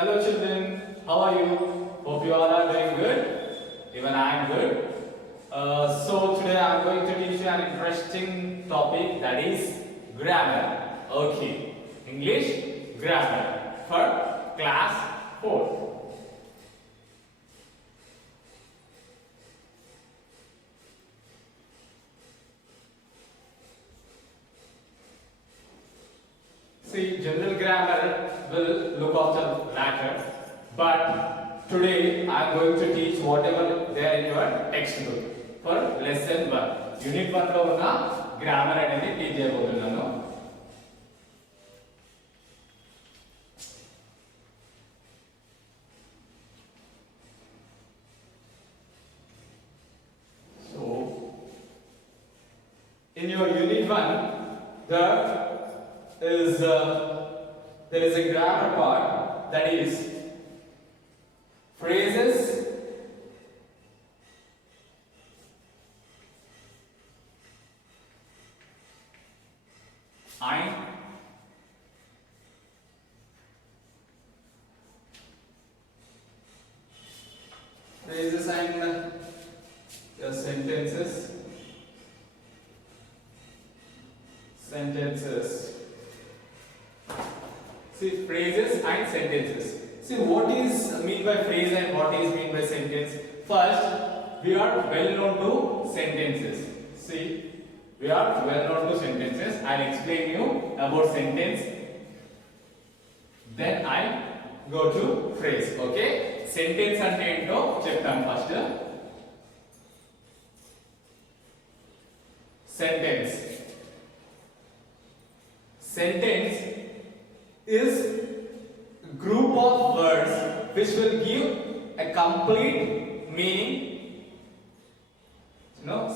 Hello children, how are you? Hope you all are doing good. Even I am good. So today I am going to teach you an interesting topic, that is grammar. Okay, English grammar for class 4. See, general grammar will look after later, but today I am going to teach whatever there in your textbook for lesson 1. Unit 1 లో ఉన్న గ్రామర్ అనేది టీచ్ చేయబోతున్నాను. So in your unit 1 there is a grammar part, that is phrases, and your sentences. See, phrases and sentences. See, what is mean by phrase and what is mean by sentence? First, we are well known to sentences. See, we are well known to sentences. I'll explain you about sentence. Then I go to phrase. Okay? Sentence ante ento cheptanu first. Sentence. Sentence is group of words which will give a complete meaning.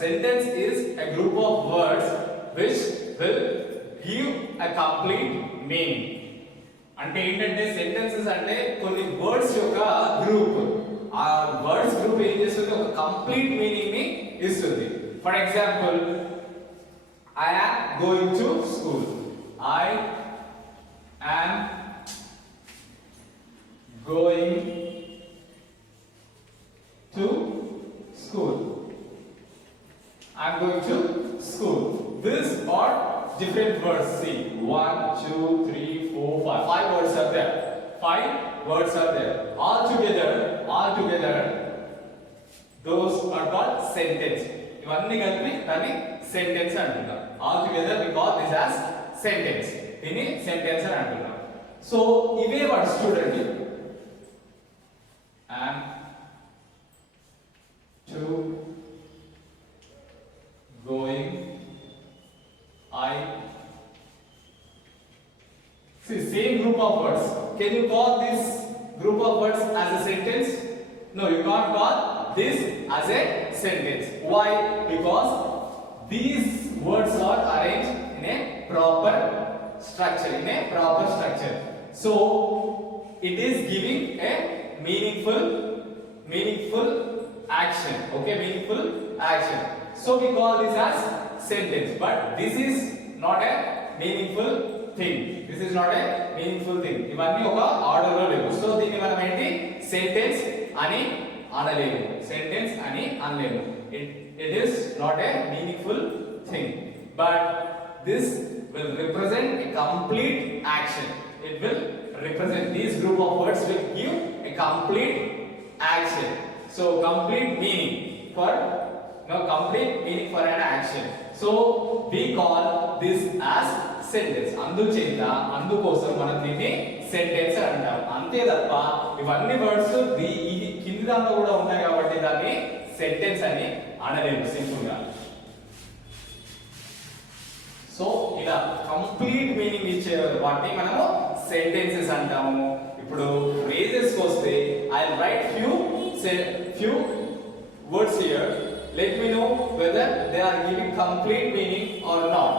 Sentence is a group of words which will give a complete meaning. అంటే ఏంటంటే సెంటెన్సెస్ అంటే కొన్ని వర్డ్స్ యొక్క గ్రూప్. ఆ words group ఏం చేస్తుంది, ఒక complete meaning ని ఇస్తుంది. For example, I am going to school. I am going to school. I am going to school. These are different words. See, 1, 2, 3, 4, 5. 5 words are there. 5 words are there. All together, those are called sentence. ఇవన్నీ కలిపి దాన్ని సెంటెన్స్ అంటున్నాం. All together we call this as sentence. దీన్ని సెంటెన్స్ అని అంటున్నాం. సో ఇవే వర్డ్స్ చూడండి. am to going, I. See, same group of words. Can you call this group of words as a sentence? No, you can't call this as a sentence. Why? Because these words are arranged in a proper structure. So it is giving a meaningful action. Okay, meaningful action. So we call this as sentence. But this is not a meaningful thing. ఇవన్నీ ఒక ఆర్డర్ లో లేవు. సో దీన్ని మనం ఏంటి, సెంటెన్స్ అని అనలేము. It is not a meaningful thing. But this will represent a complete action. It will represent, these group of words will give a complete action. So complete meaning for an action. So we call this as sentence. అందుకోసం మనం దీన్ని సెంటెన్స్ అంటాం. అంతే తప్ప ఇవన్నీ వర్డ్స్ ఈ కింది దాంట్లో కూడా ఉన్నాయి కాబట్టి దాన్ని సెంటెన్స్ అని అనలేము సింపుల్ గా. సో ఇలా కంప్లీట్ మీనింగ్ ఇచ్చే వాటిని మనము సెంటెన్సెస్ అంటాము. ఇప్పుడు ఫ్రేజెస్ కి వస్తే I right few words here. Let me know whether they are giving complete meaning or not.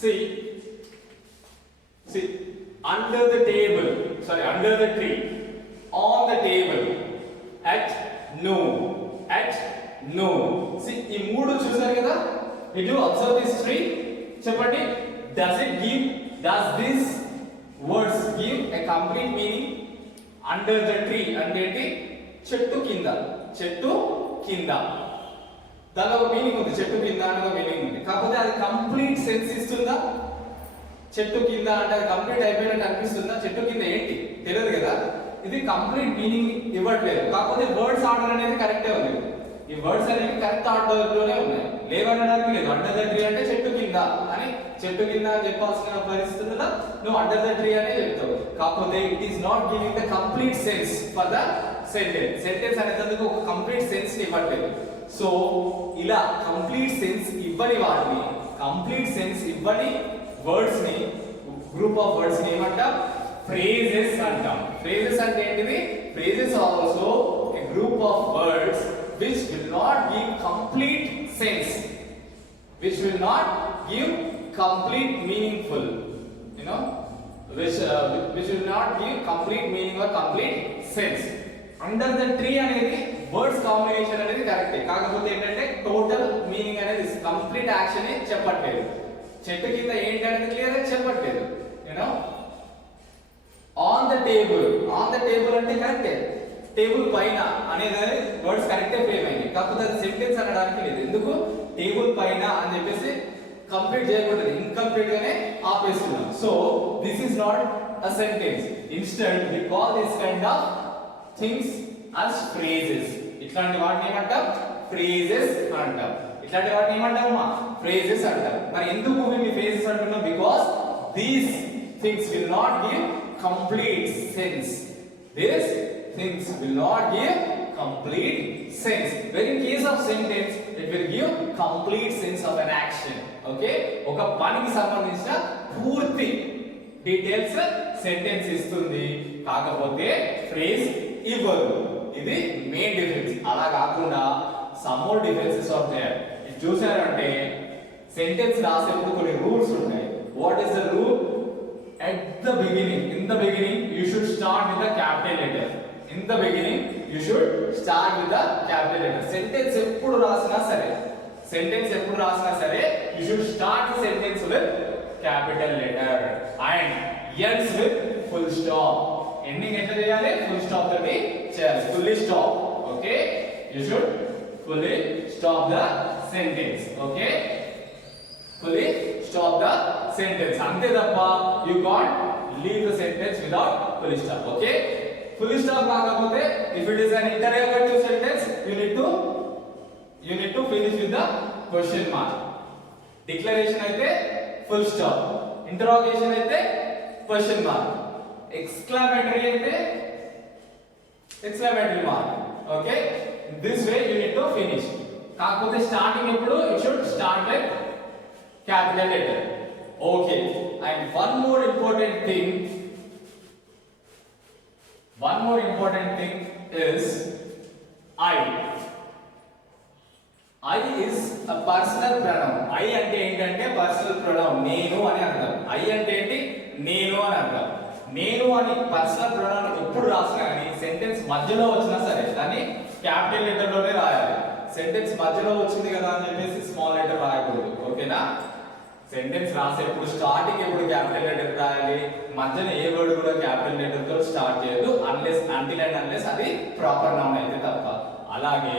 See, under the table, sorry, under the tree, on the table, at noon, at noon. See, ఈ మూడు చూసారు కదా? Did you observe this tree? చెప్పండి, does these words give a complete meaning? Under the tree అంటే ఏంటి? చెట్టు కింద, చెట్టు కింద. దానిలో ఒక మీనింగ్ ఉంది, చెట్టు కింద అనే ఒక మీనింగ్ ఉంది. కాకపోతే అది కంప్లీట్ సెన్స్ ఇస్తుందా? చెట్టు కింద అంటే అది కంప్లీట్ అయిపోయినట్టు అనిపిస్తుందా? చెట్టు కింద ఏంటి తెలియదు కదా. ఇది కంప్లీట్ మీనింగ్ ఇవ్వట్లేదు. కాకపోతే వర్డ్స్ ఆర్డర్ అనేది కరెక్టే ఉంది. ఈ వర్డ్స్ అనేవి కరెక్ట్ ఆర్డర్ లోనే ఉన్నాయి, లేవనడానికి లేదు. అండర్ ద ట్రీ అంటే చెట్టు కింద అని, చెట్టు కింద అని చెప్పాల్సిన పరిస్థితుల్లో నువ్వు అండర్ ద ట్రీ అనే చెప్తావు. కాకపోతే it is not giving the complete sense for the sentence. Sentence అనేందుకు ఒక కంప్లీట్ సెన్స్ ఇవ్వట్లేదు. సో ఇలా కంప్లీట్ సెన్స్ ఇవ్వని వాటిని, కంప్లీట్ సెన్స్ ఇవ్వని వర్డ్స్ ని, గ్రూప్ ఆఫ్ వర్డ్స్ ని ఏమంటాం? ఫ్రేజెస్ అంటాం. ఫ్రేజెస్ అంటే ఏంటిది? Phrases are also a group of words which will not give complete sense, which will not give complete meaningful, you know, which will not give complete meaning or complete sense. Under the tree అనేది words combination అనేది కరెక్టే. కాకపోతే ఏంటంటే total meaning అనేది complete action ని చెప్పట్లేదు. చెట్టు కింద ఏంటి అనేది క్లియర్ గా చెప్పట్లేదు. You know, on the table, on the table అంటే కరెక్టే. టేబుల్ పైన అనేది వర్డ్స్ కరెక్టే ఫ్రేమ్ అయింది. కాకపోతే అది సెంటెన్స్ అనడానికి లేదు. ఎందుకు? టేబుల్ పైన అని చెప్పేసి కంప్లీట్ చేయకూడదు, ఇన్కంప్లీట్ గానే ఆపేస్తున్నాం. So this is not a sentence. Instead we call this kind of things as phrases. ఇట్లాంటి వాటిని ఏమంటాం? ఫ్రేజెస్ అంటాం. ఇట్లాంటి వాటిని ఏమంటామా? ఫ్రేజెస్ అంటాం. మరి ఎందుకు వీటిని ఫ్రేజెస్ అంటున్నాం? Because these things will not give complete sense. These things will not give complete sense. When in case of sentence, it will give complete sense of an action. Okay? ఒక పనికి సంబంధించిన పూర్తి డీటెయిల్స్ సెంటెన్స్ ఇస్తుంది, కాకపోతే ఫ్రేజ్ ఇవ్వదు. ఇది main difference. అలా కాకుండా some more differences are there. ఇది చూసారంటే సెంటెన్స్ రాసేటప్పుడు కొన్ని రూల్స్ ఉంటాయి. What is the rule? At the beginning, in the beginning, you should start with the capital letter. In the beginning, you should start with the capital letter. Sentence ఎప్పుడు రాసినా సరే, sentence ఎప్పుడు రాసినా సరే, you should start the sentence with capital letter and ends with full stop. Ending ఎట్లా చేయాలి? Full stop తోటి చేయాలి. Fully stop. Okay? You should fully stop the sentence. Okay? Fully stop the sentence. Ante tappa you can't leave the sentence without full stop. Okay? Full stop kaakapothe, if it is an interrogative sentence, you need to finish with the question mark. Declaration aithe full stop, interrogation aithe question mark, exclamatory aithe exclamatory mark. Okay? This way you need to finish. Kaakapothe starting eppudu it should start with capital letter. Okay, and one more important thing is I. I is a personal pronoun. I ante entante personal pronoun. Nenu ani antam. I ante enti? Nenu ani antam. Nenu ani personal pronoun eppudu rasina gaani sentence madhyalo vachina sare dani capital letter lone raayali. Sentence madhyalo vachindi kada ani cheppesi small letter raayakoodu. Okay na? Sentence రాసేప్పుడు starting ఎప్పుడు capital letter రాయాలి, మధ్యన ఏ word కూడా capital letter తో start చేయదు unless until and unless అది proper noun అయితే తప్ప. అలాగే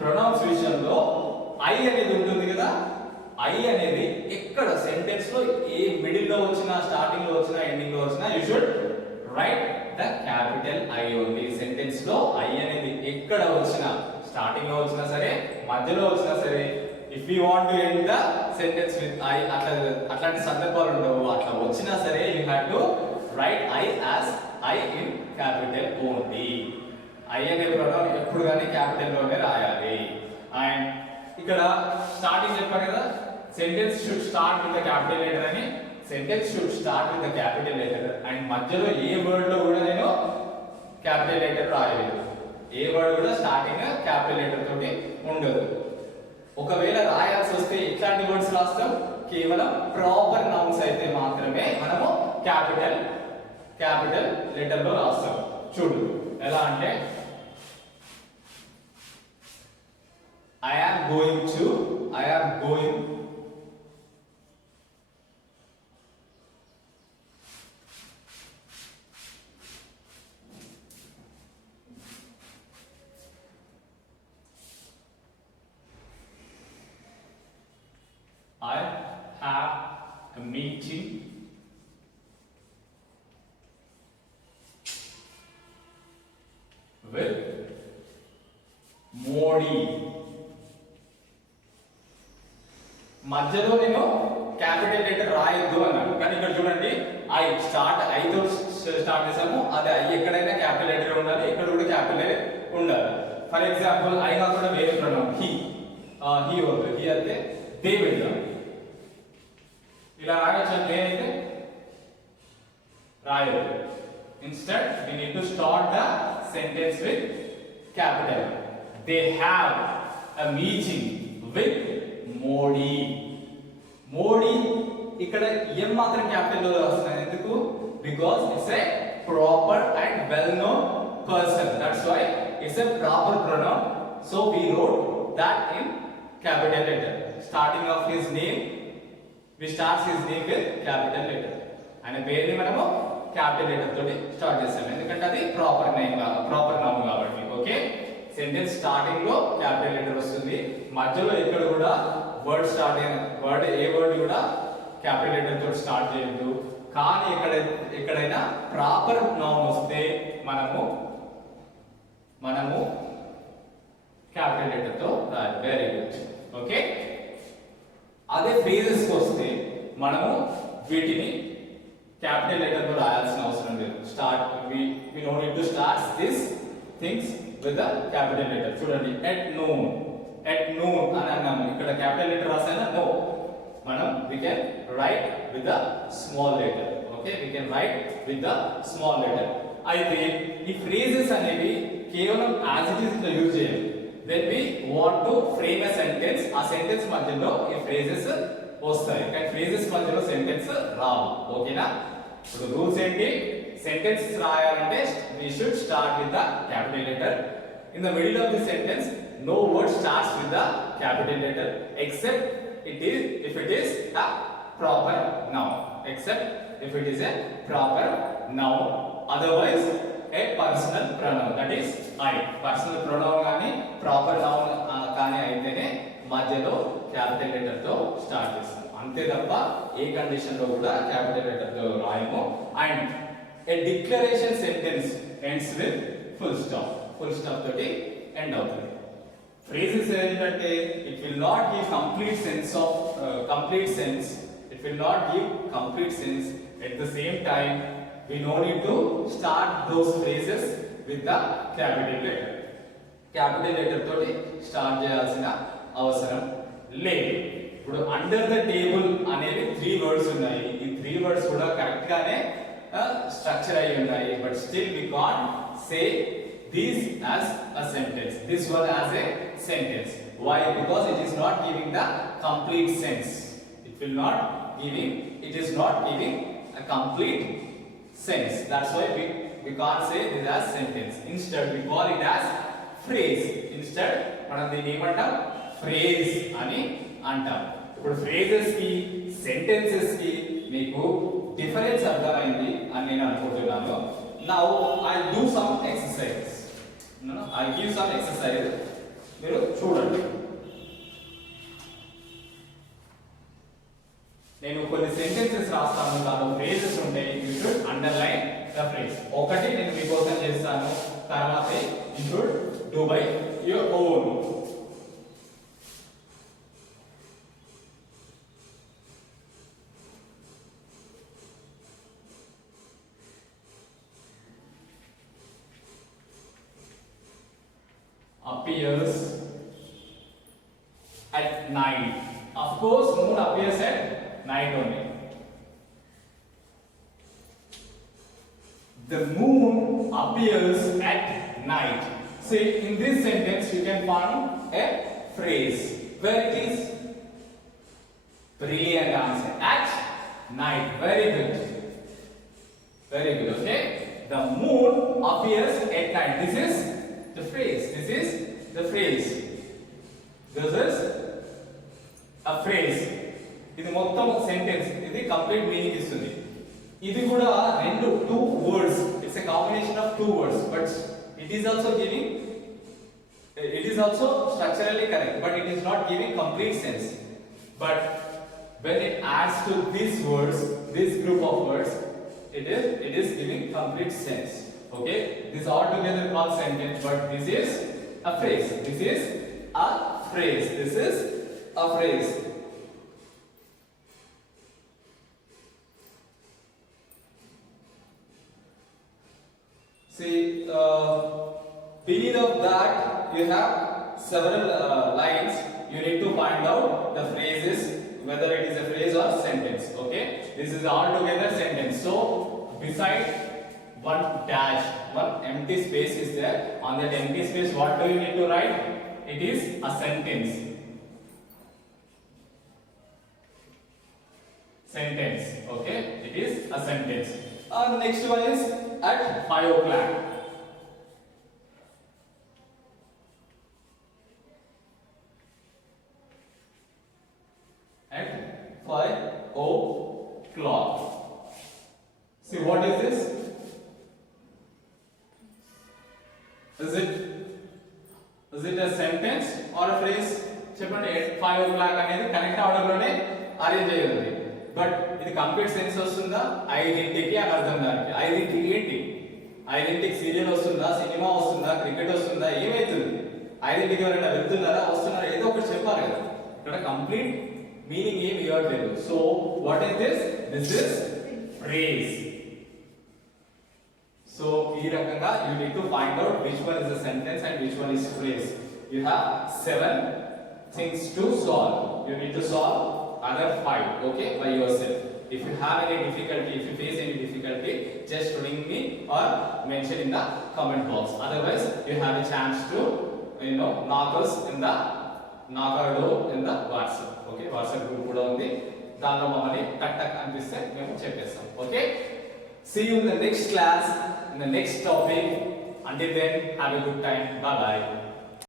ప్రొనౌన్స్ విషయంలో ఐ అనేది ఉంటుంది కదా, ఐ అనేది ఎక్కడ సెంటెన్స్ లో ఏ మిడిల్ లో వచ్చినా, స్టార్టింగ్ లో వచ్చినా, ఎండింగ్ లో వచ్చినా you should write the capital I only. Sentence లో ఐ అనేది ఎక్కడ వచ్చినా, స్టార్టింగ్ లో వచ్చినా సరే, మధ్యలో వచ్చినా సరే, if you want to end the sentence with I, అట్లాంటి సందర్భాలు ఉండవు. అట్లా వచ్చినా సరే you have to write I as I in capital only. I అనే ప్రొనౌన్ ఎప్పుడు గానీ క్యాపిటల్ లోనే రాయాలి. అండ్ ఇక్కడ స్టార్టింగ్ చెప్పాను కదా, sentence should start with the capital letter అని. Sentence should start with the capital letter and మధ్యలో ఏ వర్డ్ లో కూడా నేను క్యాపిటల్ లెటర్ రాయలేదు. ఏ వర్డ్ కూడా స్టార్టింగ్ క్యాపిటల్ లెటర్ తోటి ఉండదు. ఒకవేళ రాయాల్సి వస్తే ఎట్లాంటి వర్డ్స్ రాస్తాం? కేవలం ప్రాపర్ నౌన్స్ అయితే మాత్రమే మనము క్యాపిటల్ లెటర్ లో రాస్తాం. చూడు ఎలా అంటే I am going to I have a meeting with Modi. మధ్యలో నేను క్యాపిటల్ లెటర్ రాయొద్దు అన్నాను, కానీ ఇక్కడ చూడండి ఐ తో స్టార్ట్ చేసాము. అది ఐ ఎక్కడైనా క్యాపిటల్ లెటర్ ఉండాలి, ఇక్కడ కూడా క్యాపిటల్ లెటర్ ఉండాలి. ఫర్ ఎగ్జాంపుల్ ఐ కాకుండా వేరే ప్రణవం హీ వద్దు, హీ అయితే దే పెడతాం. ఇలా రాయొచ్చు, నేనైతే రాయొద్దు. Instead we need to start the sentence with capital. They have a meeting with Modi. Modi ఇక్కడ ఎం మాత్రం క్యాపిటల్ లో వస్తుంది. ఎందుకు? Because it's a proper and well known person. That's why it's a proper pronoun. So we wrote that in capital letter. Starting of his name, we start his name with capital letter. ఆయన పేరుని మనము capital letter తోటి స్టార్ట్ చేస్తాం, ఎందుకంటే అది proper noun కాబట్టి. Okay, sentence starting లో capital letter వస్తుంది, మధ్యలో ఇక్కడ కూడా ఏ వర్డ్ కూడా క్యాపిటల్ లెటర్ తోటి స్టార్ట్ చేయొద్దు. కానీ ఎక్కడైనా ప్రాపర్ నౌన్ వస్తే మనము క్యాపిటల్ లెటర్ తో రాయాలి. Very good. ఓకే, అదే ఫ్రేజెస్ కి వస్తే మనము వీటిని క్యాపిటల్ లెటర్ తో రాయాల్సిన అవసరం లేదు. we no need to start this things with the capital letter. చూడండి, at noon అని అన్నాము, ఇక్కడ క్యాపిటల్ లెటర్ రాసానా? నో, మనం we can write with the small letter. Okay, we can write with the small letter. అయితే ఈ ఫ్రేజెస్ అనేవి కేవలం as it is ఇట్లా యూజ్ చేయాలి. then we want to frame a sentence. ఆ సెంటెన్స్ మధ్యలో ఈ ఫ్రేజెస్ వస్తాయి, కానీ ఫ్రేజెస్ మధ్యలో సెంటెన్స్ రావు. ఓకేనా? ఇప్పుడు రూల్స్ ఏంటి? సెంటెన్స్ రాయాలంటే we should start with the capital letter. In the middle of the sentence, no word starts with the capital letter except if it is a proper noun. Otherwise a personal pronoun, that is I. Personal pronoun గాని proper noun కానీ అయితేనే మధ్యలో capital letter తో స్టార్ట్ చేస్తాం. అంతే తప్ప ఏ కండిషన్ లో కూడా క్యాపిటల్ లెటర్ తో రాయము. And a declaration sentence ends with full stop తోటి ఎండ్ అవుతుంది. phrases ఏంటంటే it will not give complete sense. At the same time, we no need to start those phrases with the capital letter. Capital letter తోటి స్టార్ట్ చేయాల్సిన అవసరం లేదు. ఇప్పుడు under the table అనేవి 3 వర్డ్స్ ఉన్నాయి. ఈ 3 వర్డ్స్ కూడా కరెక్ట్ గానే స్ట్రక్చర్ అయి ఉన్నాయి, but still we can't say this as a sentence, this one as a sentence. Why? Because it is not giving the complete sense. It is not giving a complete sense. That's why we can't say this as sentence. Instead we call it as phrase. Instead మనం దీన్ని ఏమంటాం? phrase అని అంటాం. ఇప్పుడు ఫ్రేజెస్ కి సెంటెన్సెస్ కి మీకు డిఫరెన్స్ అర్థమైంది అని నేను అనుకుంటున్నాను. Now I'll do some exercises. I'll give some exercises. మీరు చూడండి. నేను కొన్ని సెంటెన్సెస్ రాస్తాను, దానిలో ఫ్రేజెస్ ఉంటాయి. You should underline the phrase. ఒకటి నేను మీకోసం చేస్తాను, తర్వాత you should do by your own. Appears at night. Of course, moon appears at night only. The moon appears at night. See, in this sentence you can find a phrase where it is Brilliant answer. At night. Very good. Very good. Okay. The moon appears at night. This is the phrase. This is the phrase. This is a phrase. ఇది మొత్తం సెంటెన్స్. ఇది complete meaning ఇస్తుంది. ఇది కూడా two words. It's a combination of two words, but it is also giving. It is also structurally correct, but it is not giving complete sense. But when it adds to these words, this group of words, it is giving complete sense. Okay, this all together called sentence, but this is a phrase. This is a phrase. This is a phrase. See, beneath of that you have several lines. You need to find out the phrases, whether it is a phrase or sentence. Okay, this is all together sentence. So beside one dash, one empty space is there. On that empty space, what do you need to write? It is a sentence. Sentence. Okay, it is a sentence. The next one is at 5 o'clock. At 5 o'clock. See, what is this? Is it a sentence or a phrase? చెప్పండి, at 5 o'clock అనేది కనెక్ట్ అవడం లోనే అరేంజ్ అయ్యింది. బట్ ఇది complete sense వస్తుందా? 5ంటికి అని అర్థం దానికి. 5ంటికి ఏంటి? 5ంటికి సీరియల్ వస్తుందా, సినిమా వస్తుందా, క్రికెట్ వస్తుందా, ఏమైతుంది? 5ంటికి ఎవరైనా వెళ్తున్నారా, వస్తున్నారా, ఏదో ఒకటి చెప్పాలి కదా. ఇక్కడ కంప్లీట్ మీనింగ్ ఏమి ఇవ్వట్లేదు. So what is this? This is phrase. So ఈ రకంగా you need to find out which one is a sentence and which one is phrase. You have 7 things to solve. You need to solve other 5, okay, by yourself. If you have any difficulty, if you face any difficulty, just ring me or mention in the comment box. Otherwise you have a chance to knock us in the WhatsApp. Okay, WhatsApp group kuda undi. దానిలో మమ్మల్ని టక్ అనిపిస్తే మేము చెప్పేస్తాం. Okay, see you in the next class, in the next topic. Until then, have a good time. Bye bye.